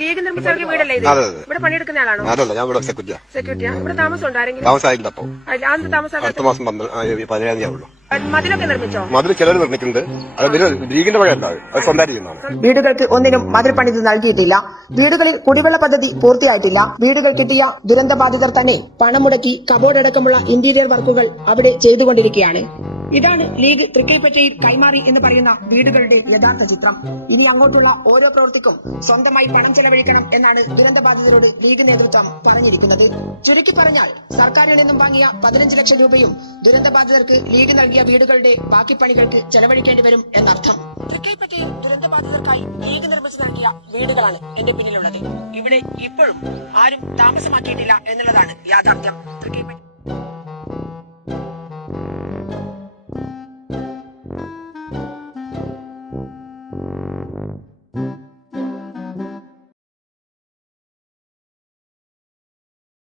League നിർമ്മിച്ച വീടല്ലേ ഇത്? ഇവിടെ പണിയെടുക്കുന്ന ആളാണോ? അതല്ല, ഞാൻ ഇവിടെ സെക്യൂരിറ്റിയാ. ഇവിടെ താമസം ഉണ്ട് ആരെങ്കിലും? താമസമായിട്ടുണ്ട്. അപ്പൊ അടുത്ത മാസം 15 ആവുള്ളൂ. മതിലൊക്കെ നിർമ്മിച്ചോ? മതിൽ ചിലർ നിർമ്മിക്കുന്നുണ്ട്. അത് ലീഗിന്റെ വഴി ഉണ്ടാവും, അത് സ്വന്തമായിട്ട് ചെയ്യുന്നതാണ്. വീടുകൾക്ക് ഒന്നിനും മതിൽ പണിത് നൽകിയിട്ടില്ല. വീടുകളിൽ കുടിവെള്ള പദ്ധതി പൂർത്തിയായിട്ടില്ല. വീടുകൾ കിട്ടിയ ദുരന്തബാധിതർ തന്നെ പണം മുടക്കി കബോർഡ് അടക്കമുള്ള ഇന്റീരിയർ വർക്കുകൾ അവിടെ ചെയ്തുകൊണ്ടിരിക്കുകയാണ്. ഇതാണ് ലീഗ് തൃക്കൈപ്പറ്റയിൽ കൈമാറി എന്ന് പറയുന്ന വീടുകളുടെ യഥാർത്ഥ ചിത്രം. ഇനി അങ്ങോട്ടുള്ള ഓരോ പ്രവൃത്തിക്കും സ്വന്തമായി പണം ചെലവഴിക്കണം എന്നാണ് ദുരന്തബാധിതരോട് ലീഗ് നേതൃത്വം പറഞ്ഞിരിക്കുന്നത്. ചുരുക്കി പറഞ്ഞാൽ സർക്കാരിൽ നിന്നും വാങ്ങിയ 15 ലക്ഷം രൂപയും ദുരന്തബാധിതർക്ക് ലീഗ് നൽകിയ വീടുകളുടെ ബാക്കി പണികൾക്ക് ചെലവഴിക്കേണ്ടി വരും എന്നർത്ഥം. തൃക്കൈപ്പറ്റയിൽ ദുരന്തബാധിതർക്കായി ലീഗ് നിർമ്മിച്ചു നൽകിയ വീടുകളാണ് എന്റെ പിന്നിലുള്ളത്. ഇവിടെ ഇപ്പോഴും ആരും താമസമാക്കിയിട്ടില്ല എന്നുള്ളതാണ് യാഥാർത്ഥ്യം.